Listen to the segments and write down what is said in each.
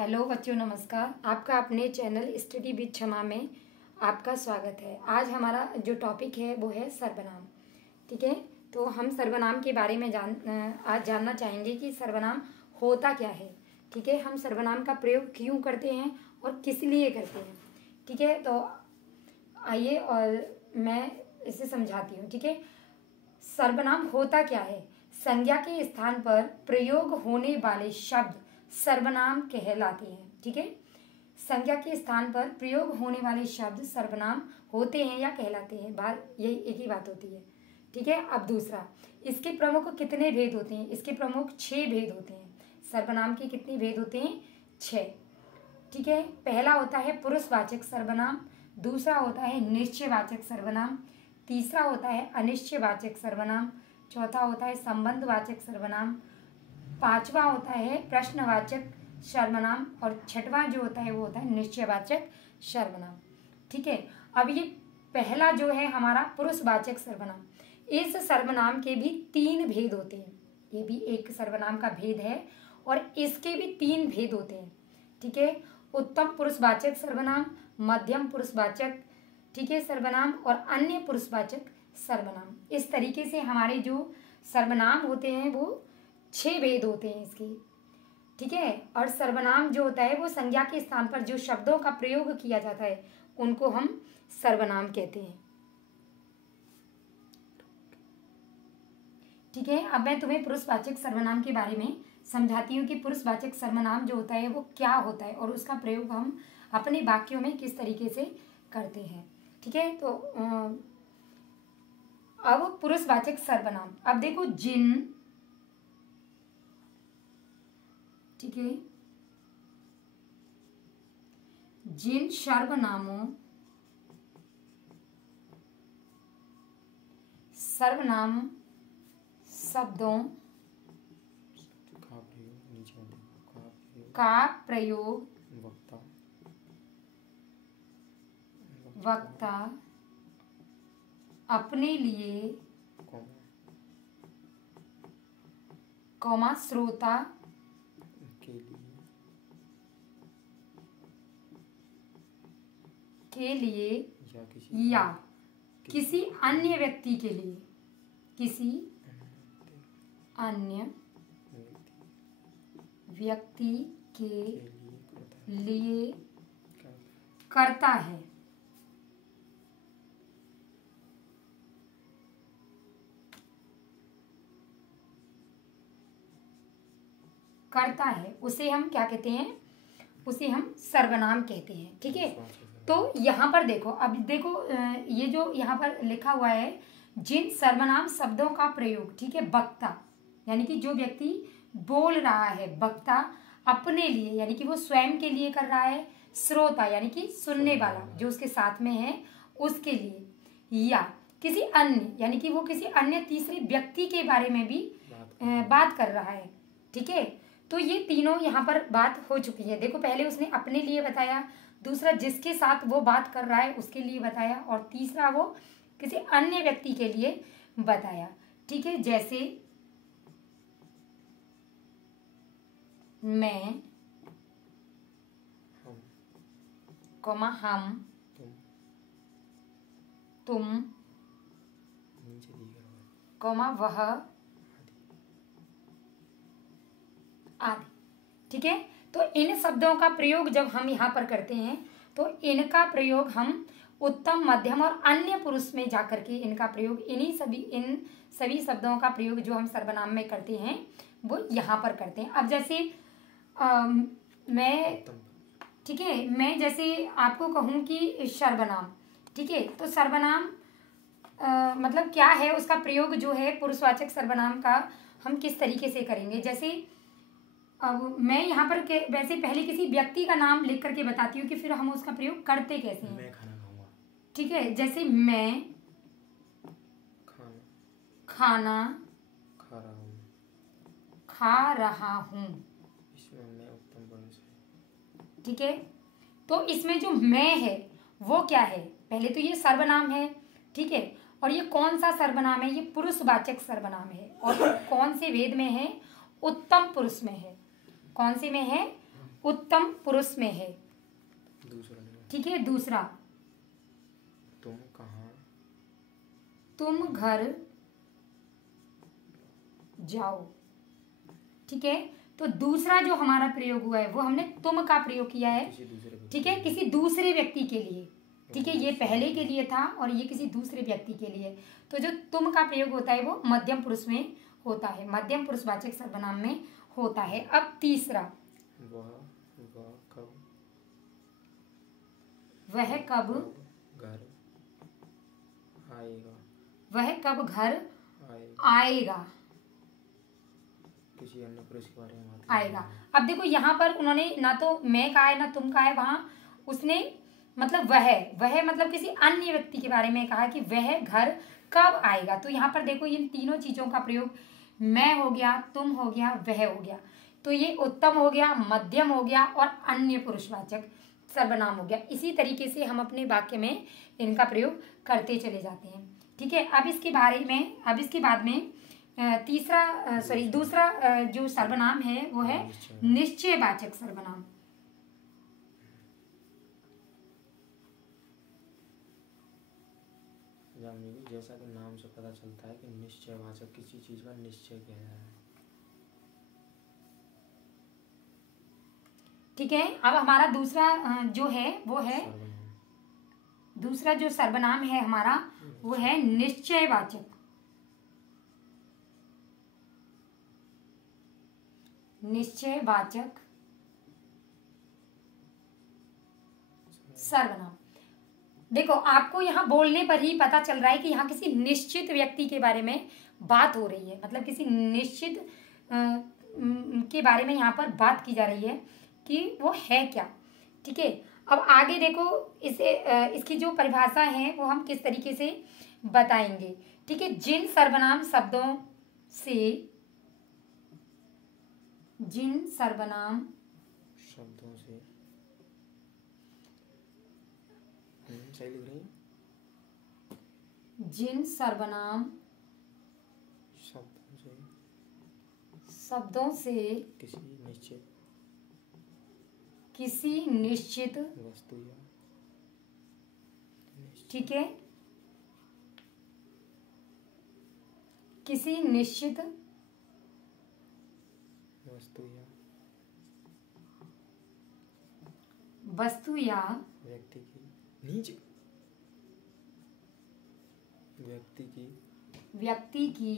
Hello बच्चों, नमस्कार। आपका अपने चैनल स्टडी विद क्षमा में आपका स्वागत है। आज हमारा जो टॉपिक है वो है सर्वनाम। ठीक है, तो हम सर्वनाम के बारे में आज जानना चाहेंगे कि सर्वनाम होता क्या है। ठीक है, हम सर्वनाम का प्रयोग क्यों करते हैं और किस लिए करते हैं। ठीक है, तो आइए और मैं इसे समझाती हूँ। ठीक है, सर्वनाम होता क्या है। संज्ञा के स्थान पर प्रयोग होने वाले शब्द सर्वनाम कहलाते हैं। ठीक है, संज्ञा के स्थान पर प्रयोग होने वाले शब्द सर्वनाम होते हैं या कहलाते हैं, यही एक ही बात होती है। ठीक है, अब दूसरा, इसके प्रमुख कितने भेद होते हैं। इसके प्रमुख 6 भेद होते हैं। सर्वनाम के कितने भेद होते हैं? 6। ठीक है, पहला होता है पुरुषवाचक सर्वनाम, दूसरा होता है निश्चयवाचक सर्वनाम, तीसरा होता है अनिश्चयवाचक सर्वनाम, चौथा होता है संबंधवाचक सर्वनाम, पांचवा होता है प्रश्नवाचक सर्वनाम और छठवां जो होता है वो होता है निश्चयवाचक सर्वनाम। ठीक है, अब ये पहला जो है हमारा पुरुषवाचक सर्वनाम, इस सर्वनाम के भी 3 भेद होते हैं। ये भी एक सर्वनाम का भेद है और इसके भी 3 भेद होते हैं। ठीक है, उत्तम पुरुषवाचक सर्वनाम, मध्यम पुरुषवाचक, ठीक है, सर्वनाम और अन्य पुरुषवाचक सर्वनाम। इस तरीके से हमारे जो सर्वनाम होते हैं वो 6 भेद होते हैं इसके। ठीक है, और सर्वनाम जो होता है वो संज्ञा के स्थान पर जो शब्दों का प्रयोग किया जाता है उनको हम सर्वनाम कहते हैं। ठीक है, अब मैं तुम्हें पुरुषवाचक सर्वनाम के बारे में समझाती हूँ कि पुरुषवाचक सर्वनाम जो होता है वो क्या होता है और उसका प्रयोग हम अपने वाक्यों में किस तरीके से करते हैं। ठीक है, तो अब पुरुषवाचक सर्वनाम, अब देखो जिन, ठीक है, जिन सर्वनामों सर्वनाम शब्दों का प्रयोग वक्ता अपने लिए, कौमा श्रोता के लिए या किसी अन्य व्यक्ति के लिए, किसी अन्य व्यक्ति के लिए करता है। करता है उसे हम क्या कहते हैं? उसे हम सर्वनाम कहते हैं। ठीक है, तो यहाँ पर देखो, अब देखो ये जो यहाँ पर लिखा हुआ है, जिन सर्वनाम शब्दों का प्रयोग, ठीक है, वक्ता यानी कि जो व्यक्ति बोल रहा है, वक्ता अपने लिए यानी कि वो स्वयं के लिए कर रहा है, श्रोता यानी कि सुनने वाला जो उसके साथ में है उसके लिए, या किसी अन्य यानी कि वो किसी अन्य तीसरे व्यक्ति के बारे में भी बात कर रहा है। ठीक है, तो ये तीनों यहाँ पर बात हो चुकी है। देखो, पहले उसने अपने लिए बताया, दूसरा जिसके साथ वो बात कर रहा है उसके लिए बताया, और तीसरा वो किसी अन्य व्यक्ति के लिए बताया। ठीक है, जैसे मैं, कौमा हम, तुम, कौमा वह आदि। ठीक है, तो इन शब्दों का प्रयोग जब हम यहाँ पर करते हैं तो इनका प्रयोग हम उत्तम, मध्यम और अन्य पुरुष में जाकर के इनका प्रयोग इन सभी शब्दों का प्रयोग जो हम सर्वनाम में करते हैं वो यहाँ पर करते हैं। अब जैसे मैं, ठीक है, मैं जैसे आपको कहूँ कि सर्वनाम, ठीक है, तो सर्वनाम मतलब क्या है, उसका प्रयोग जो है पुरुषवाचक सर्वनाम का हम किस तरीके से करेंगे। जैसे अब मैं यहाँ पर वैसे पहले किसी व्यक्ति का नाम लिख करके बताती हूँ कि फिर हम उसका प्रयोग करते कैसे हैं। मैं खाना खाऊंगा। ठीक है, जैसे मैं खाना खा रहा हूँ। इसमें मैं उत्तम पुरुष है। ठीक है, तो इसमें जो मैं है वो क्या है? पहले तो ये सर्वनाम है। ठीक है, और ये कौन सा सर्वनाम है? ये पुरुषवाचक सर्वनाम है। और कौन से वेद में है? उत्तम पुरुष में है। कौन से में है? उत्तम पुरुष में है। दूसरा नहीं। ठीक है, दूसरा, तुम कहाँ तुम घर जाओ। ठीक है, तो दूसरा जो हमारा प्रयोग हुआ है वो हमने तुम का प्रयोग किया है। किसी दूसरे व्यक्ति ठीक है, किसी दूसरे व्यक्ति के लिए। ठीक है, ये पहले के लिए था और ये किसी दूसरे व्यक्ति के लिए। तो जो तुम का प्रयोग होता है वो मध्यम पुरुष में होता है, मध्यम पुरुषवाचक सर्वनाम में होता है। अब तीसरा, वह कब वह कब घर आएगा। वह कब घर आएगा आएगा। किसी अन्य पुरुष के बारे में बात आएगा। अब देखो यहाँ पर उन्होंने ना तो मैं कहा है ना तुम कहा है, वहां उसने मतलब वह मतलब किसी अन्य व्यक्ति के बारे में कहा कि वह घर कब आएगा। तो यहाँ पर देखो इन तीनों चीजों का प्रयोग, मैं हो गया, तुम हो गया, वह हो गया। तो ये उत्तम हो गया, मध्यम हो गया और अन्य पुरुषवाचक सर्वनाम हो गया। इसी तरीके से हम अपने वाक्य में इनका प्रयोग करते चले जाते हैं। ठीक है, अब इसके बाद में दूसरा जो सर्वनाम है वो है निश्चयवाचक सर्वनाम। जैसा कि नाम से पता चलता है कि निश्चयवाचक किसी चीज का निश्चय किया जा रहा है। ठीक है, अब हमारा दूसरा जो है वो है, दूसरा जो सर्वनाम है हमारा वो है निश्चयवाचक। निश्चयवाचक सर्वनाम। देखो आपको यहाँ बोलने पर ही पता चल रहा है कि यहाँ किसी निश्चित व्यक्ति के बारे में बात हो रही है, मतलब किसी निश्चित के बारे में यहाँ पर बात की जा रही है कि वो है क्या। ठीक है, अब आगे देखो इसे इसकी जो परिभाषा है वो हम किस तरीके से बताएंगे। ठीक है, जिन सर्वनाम शब्दों से सही लिख रही है। जिन सर्वनाम शब्दों से किसी निश्चित वस्तु या ठीक है, किसी निश्चित वस्तु या व्यक्ति की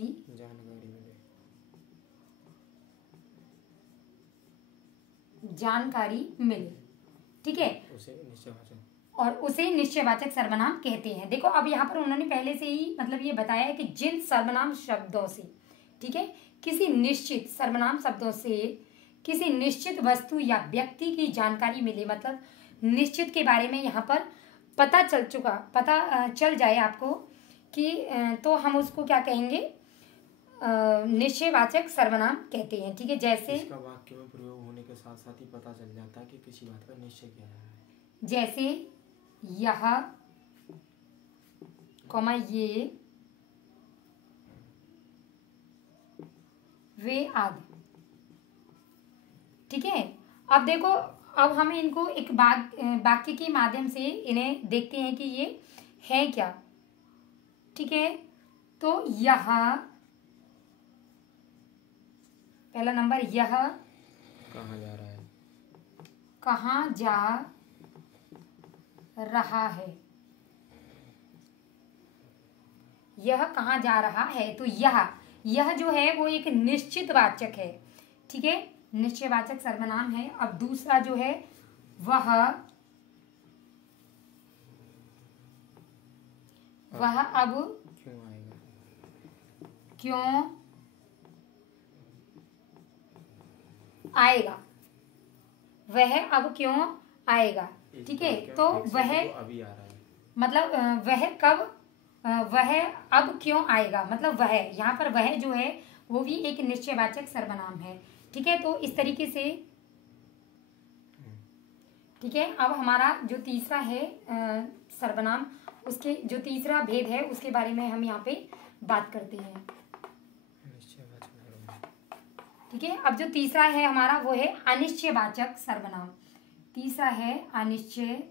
जानकारी मिले। ठीक है, उसे निश्चयवाचक सर्वनाम कहते हैं। देखो अब यहाँ पर उन्होंने पहले से ही मतलब ये बताया है कि जिन सर्वनाम शब्दों से, ठीक है, किसी निश्चित सर्वनाम शब्दों से किसी निश्चित वस्तु या व्यक्ति की जानकारी मिले, मतलब निश्चित के बारे में यहाँ पर पता चल जाए आपको कि तो हम उसको क्या कहेंगे, निश्चयवाचक सर्वनाम कहते हैं। ठीक है, जैसे इसका वाक्य में प्रयोग होने के साथ साथ ही पता चल जाता है कि किसी बात का निश्चय किया है। जैसे यह, ये, वे आदि। ठीक है, अब देखो अब हम इनको एक वाक्य के माध्यम से इन्हें देखते हैं कि ये है क्या। ठीक है, तो यह पहला नंबर, यह कहाँ जा रहा है, कहाँ जा रहा है, यह कहाँ जा रहा है। तो यह जो है वो एक निश्चित वाचक है। ठीक है, निश्चयवाचक सर्वनाम है। अब दूसरा जो है वह अब क्यों आएगा, वह अब क्यों आएगा। ठीक है, तो वह अभी आ रहा है, मतलब वह अब क्यों आएगा, मतलब वह, यहाँ पर वह जो है वो भी एक निश्चयवाचक सर्वनाम है। ठीक है, तो इस तरीके से। ठीक है, अब हमारा जो तीसरा है सर्वनाम, उसके जो तीसरा भेद है उसके बारे में हम यहाँ पे बात करते हैं। ठीक है। अब जो तीसरा है हमारा वो है अनिश्चयवाचक सर्वनाम। तीसरा है अनिश्चय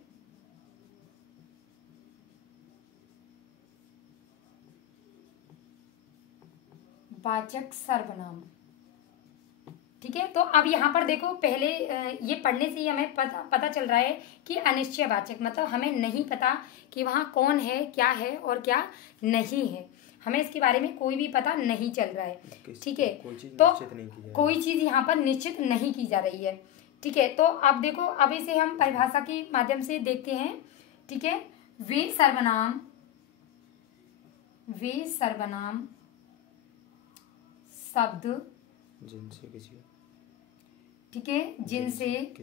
वाचक सर्वनाम। ठीक है। तो अब यहाँ पर देखो, पहले ये पढ़ने से ही हमें पता चल रहा है कि अनिश्चयवाचक मतलब हमें नहीं पता कि वहाँ कौन है, क्या है और क्या नहीं है, हमें इसके बारे में कोई भी पता नहीं चल रहा है। ठीक है। तो कोई चीज़ यहाँ पर निश्चित नहीं की जा रही है। ठीक है। तो अब देखो, अब इसे हम परिभाषा के माध्यम से देखते हैं। ठीक है। वे सर्वनाम शब्द जिनसे किसी, ठीक है, जिनसे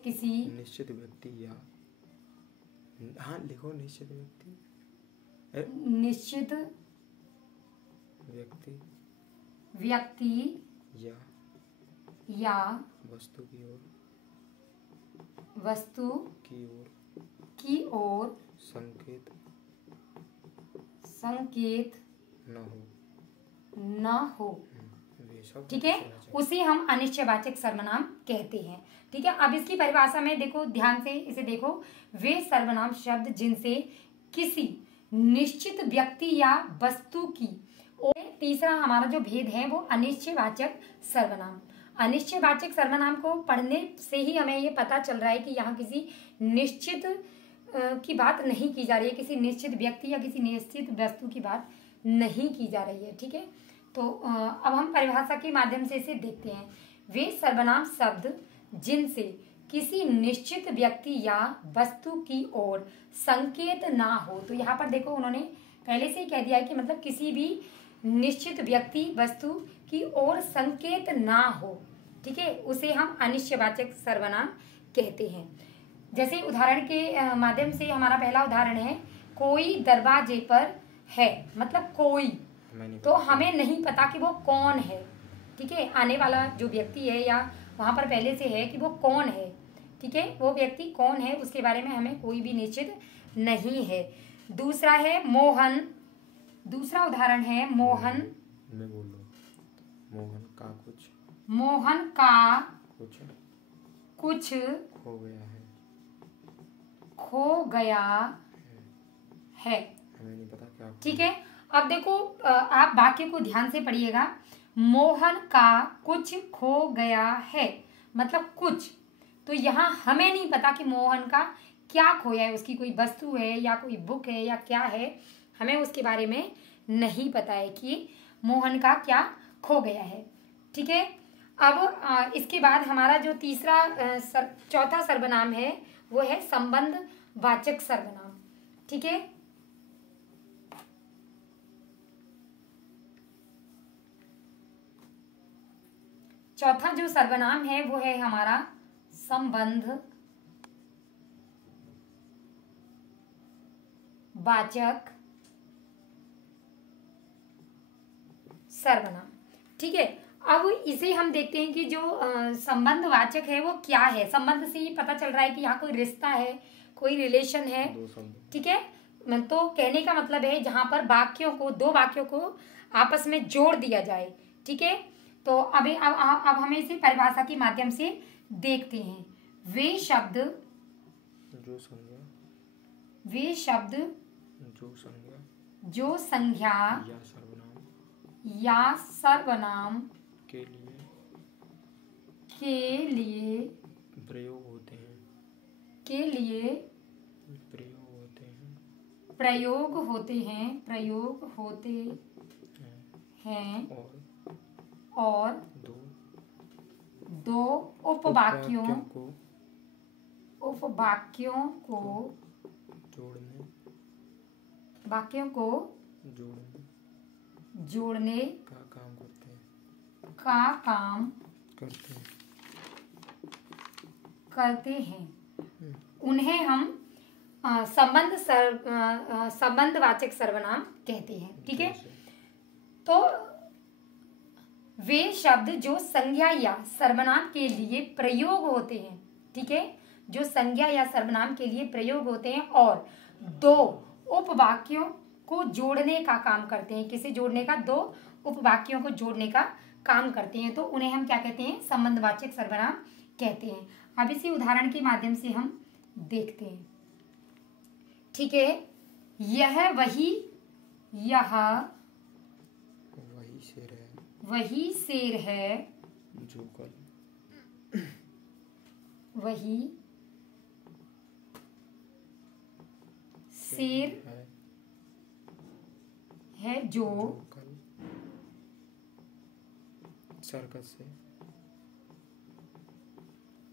किसी निश्चित व्यक्ति या, हाँ लिखो, निश्चित व्यक्ति या वस्तु की ओर संकेत न हो। ठीक है, उसे हम अनिश्चयवाचक सर्वनाम कहते हैं। ठीक है। अब इसकी परिभाषा में देखो, ध्यान से इसे देखो। वे सर्वनाम शब्द जिनसे किसी निश्चित व्यक्ति या वस्तु की, और तीसरा हमारा जो भेद है वो अनिश्चयवाचक सर्वनाम। अनिश्चयवाचक सर्वनाम को पढ़ने से ही हमें ये पता चल रहा है कि यहाँ किसी निश्चित की बात नहीं की जा रही है, किसी निश्चित व्यक्ति या किसी निश्चित वस्तु की बात नहीं की जा रही है। ठीक है। तो अब हम परिभाषा के माध्यम से इसे देखते हैं। वे सर्वनाम शब्द जिनसे किसी निश्चित व्यक्ति या वस्तु की ओर संकेत ना हो। तो यहाँ पर देखो, उन्होंने पहले से ही कह दिया है कि मतलब किसी भी निश्चित व्यक्ति वस्तु की ओर संकेत ना हो। ठीक है, उसे हम अनिश्चयवाचक सर्वनाम कहते हैं। जैसे उदाहरण के माध्यम से हमारा पहला उदाहरण है, कोई दरवाजे पर है, मतलब कोई, तो हमें नहीं पता कि वो कौन है। ठीक है, आने वाला जो व्यक्ति है या वहाँ पर पहले से है कि वो कौन है। ठीक है, वो व्यक्ति कौन है उसके बारे में हमें कोई भी निश्चित नहीं है। दूसरा है मोहन। दूसरा उदाहरण है मोहन। मैं बोल रहा हूँ, मोहन का कुछ खो गया है। हमें नहीं पता क्या। ठीक है। अब देखो, आप वाक्य को ध्यान से पढ़िएगा। मोहन का कुछ खो गया है, मतलब कुछ, तो यहाँ हमें नहीं पता कि मोहन का क्या खोया है, उसकी कोई वस्तु है या कोई बुक है या क्या है, हमें उसके बारे में नहीं पता है कि मोहन का क्या खो गया है। ठीक है। अब इसके बाद हमारा जो चौथा सर्वनाम है वो है संबंधवाचक सर्वनाम। ठीक है। चौथा जो सर्वनाम है वो है हमारा संबंधवाचक सर्वनाम। ठीक है। अब इसे हम देखते हैं कि जो संबंधवाचक है वो क्या है। संबंध से ही पता चल रहा है कि यहाँ कोई रिश्ता है, कोई रिलेशन है। ठीक है। तो कहने का मतलब है जहाँ पर दो वाक्यों को आपस में जोड़ दिया जाए। ठीक है। तो अब हमें इसे परिभाषा के माध्यम से देखते हैं। वे शब्द जो संज्ञा या सर्वनाम के लिए प्रयोग होते हैं और दो उपवाक्यों को जोड़ने का काम करते हैं, उन्हें हम संबंधवाचक सर्वनाम कहते हैं। ठीक है। तो वे शब्द जो संज्ञा या सर्वनाम के लिए प्रयोग होते हैं। ठीक है, जो संज्ञा या सर्वनाम के लिए प्रयोग होते हैं और दो उपवाक्यों को जोड़ने का काम करते हैं। किसे जोड़ने का? दो उपवाक्यों को जोड़ने का काम करते हैं, तो उन्हें हम क्या कहते हैं, संबंधवाचक सर्वनाम कहते हैं। अब इसी उदाहरण के माध्यम से हम देखते हैं। ठीक है, यह वही, यह वही शेर है जो कल, वही शेर है जो कल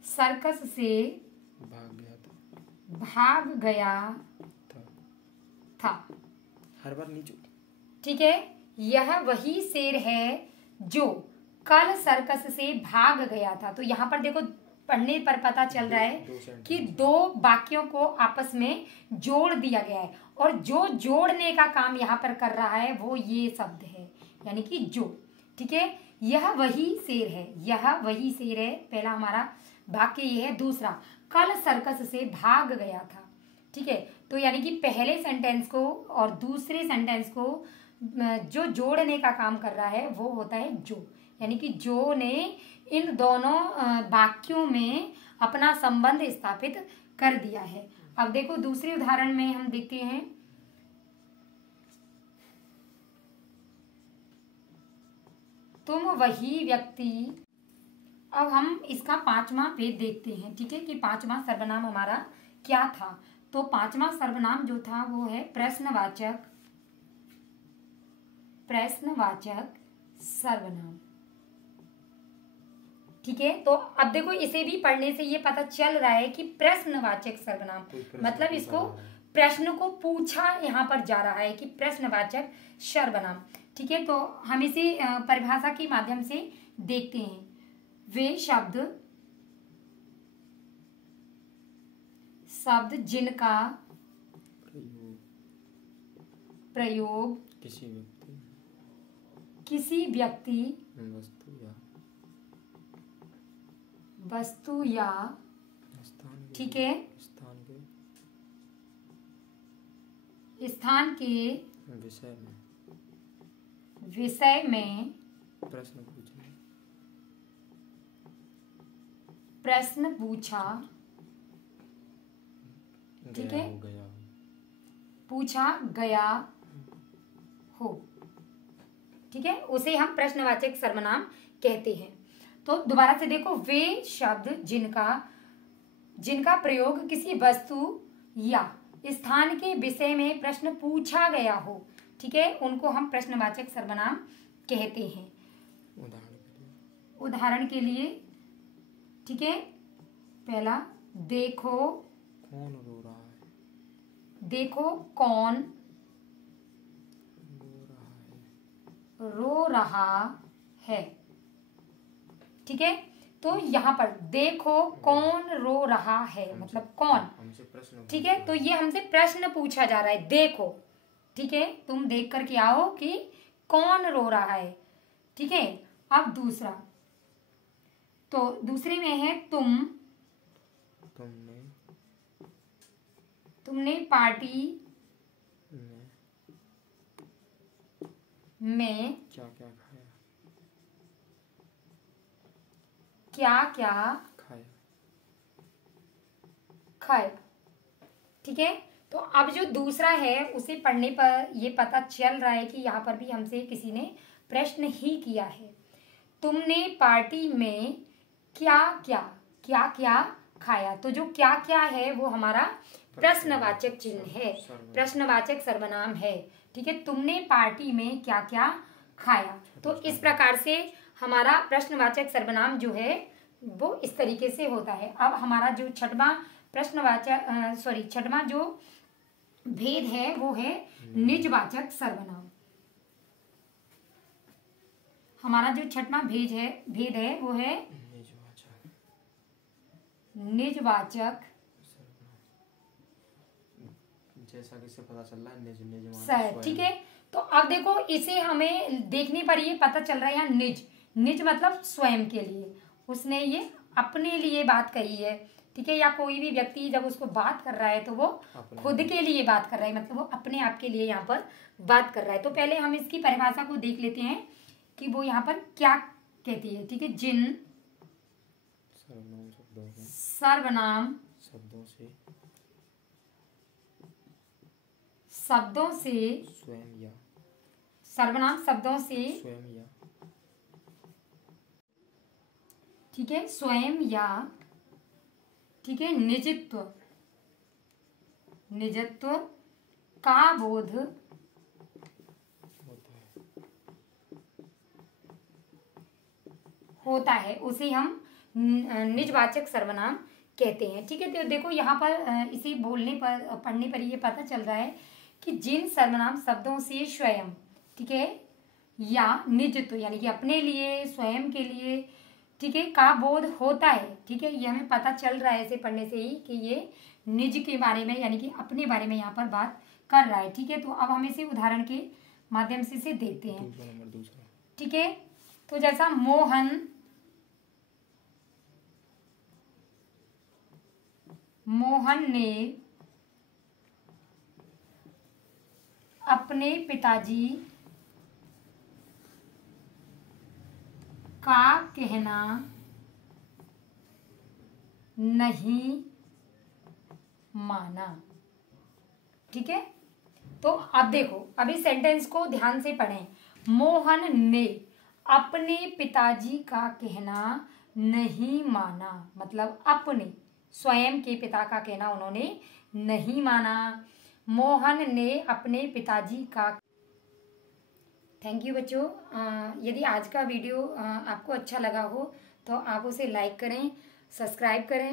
सर्कस से भाग गया था। हर बार नीचे। ठीक है, यह वही शेर है जो कल सर्कस से भाग गया था। तो यहाँ पर देखो, पढ़ने पर पता चल रहा है कि दो वाक्यों को आपस में जोड़ दिया गया है, और जो जोड़ने का काम यहाँ पर कर रहा है वो ये शब्द है, यानी कि जो। ठीक है, यह वही शेर है, यह वही शेर है, पहला हमारा वाक्य ये है। दूसरा, कल सर्कस से भाग गया था। ठीक है, तो यानी कि पहले सेंटेंस को और दूसरे सेंटेंस को जो जोड़ने का काम कर रहा है वो होता है जो, यानी कि जो ने इन दोनों वाक्यों में अपना संबंध स्थापित कर दिया है। अब देखो दूसरे उदाहरण में हम देखते हैं, तुम वही व्यक्ति। अब हम इसका 5वां भेद देखते हैं। ठीक है, कि 5वां सर्वनाम हमारा क्या था। तो 5वां सर्वनाम जो था वो है प्रश्नवाचक सर्वनाम। ठीक है, तो अब देखो इसे भी पढ़ने से ये पता चल रहा है कि प्रश्नवाचक सर्वनाम मतलब इसको प्रश्न को पूछा यहाँ पर जा रहा है कि प्रश्नवाचक सर्वनाम। ठीक है, तो हम इसे परिभाषा के माध्यम से देखते हैं। वे शब्द जिनका प्रयोग किसी व्यक्ति वस्तु या ठीक है स्थान के विषय में प्रश्न पूछा, ठीक है, पूछा गया हो। ठीक है, उसे हम प्रश्नवाचक सर्वनाम कहते हैं। तो दोबारा से देखो, वे शब्द जिनका प्रयोग किसी वस्तु या स्थान के विषय में प्रश्न पूछा गया हो, ठीक है, उनको हम प्रश्नवाचक सर्वनाम कहते हैं। उदाहरण के लिए, ठीक है, पहला, देखो कौन रो रहा है, देखो कौन रो रहा है। ठीक है, तो यहाँ पर देखो कौन रो रहा है मतलब कौन। ठीक है, तो ये हमसे प्रश्न पूछा जा रहा है, देखो। ठीक है, तुम देख करके आओ कि कौन रो रहा है। ठीक है, अब दूसरा, तो दूसरे में है तुमने पार्टी में क्या खाया। ठीक है, तो अब जो दूसरा है उसे पढ़ने पर ये पता चल रहा है कि यहाँ पर भी हमसे किसी ने प्रश्न ही किया है। तुमने पार्टी में क्या खाया। तो जो क्या है वो हमारा प्रश्नवाचक चिन्ह है, प्रश्नवाचक सर्वनाम है। ठीक है, तुमने पार्टी में क्या खाया। तो इस प्रकार से हमारा प्रश्नवाचक सर्वनाम जो है वो इस तरीके से होता है। अब हमारा जो छठवां जो भेद है वो है निजवाचक सर्वनाम। हमारा जो छठवां भेद है वो है निजवाचक, जैसा कि इससे पता चल रहा है निज। ठीक है, तो अब देखो इसे हमें देखने पर ये पता चल रहा है यहाँ निज मतलब स्वयं के लिए, उसने ये अपने लिए बात कही है। ठीक है, या कोई भी व्यक्ति जब उसको बात कर रहा है तो वो खुद के लिए बात कर रहा है, मतलब वो अपने आप के लिए यहाँ पर बात कर रहा है। तो पहले हम इसकी परिभाषा को देख लेते हैं। कि वो यहाँ पर क्या कहती है। ठीक है, जिन सर्वनाम शब्दों से सर्वनाम शब्दों से ठीक है स्वयं या ठीक है निजत्व का बोध होता है उसे हम निजवाचक सर्वनाम कहते हैं। ठीक है, तो देखो यहाँ पर इसी बोलने पर पढ़ने पर ये पता चल रहा है कि जिन सर्वनाम शब्दों से स्वयं ठीक है या निजत्व यानी कि अपने लिए स्वयं के लिए ठीक है का बोध होता है। ठीक है, ये हमें पता चल रहा है ऐसे पढ़ने से ही कि ये निज के बारे में यानी कि अपने बारे में यहाँ पर बात कर रहा है। ठीक है, तो अब हम इसे उदाहरण के माध्यम से इसे देखते हैं। ठीक है, तो जैसा मोहन ने अपने पिताजी का कहना नहीं माना। ठीक है, तो अब देखो अब इस सेंटेंस को ध्यान से पढ़ें। मोहन ने अपने पिताजी का कहना नहीं माना, मतलब अपने स्वयं के पिता का कहना उन्होंने नहीं माना। मोहन ने अपने पिताजी का थैंक यू बच्चों। यदि आज का वीडियो आपको अच्छा लगा हो तो आप उसे लाइक करें, सब्सक्राइब करें।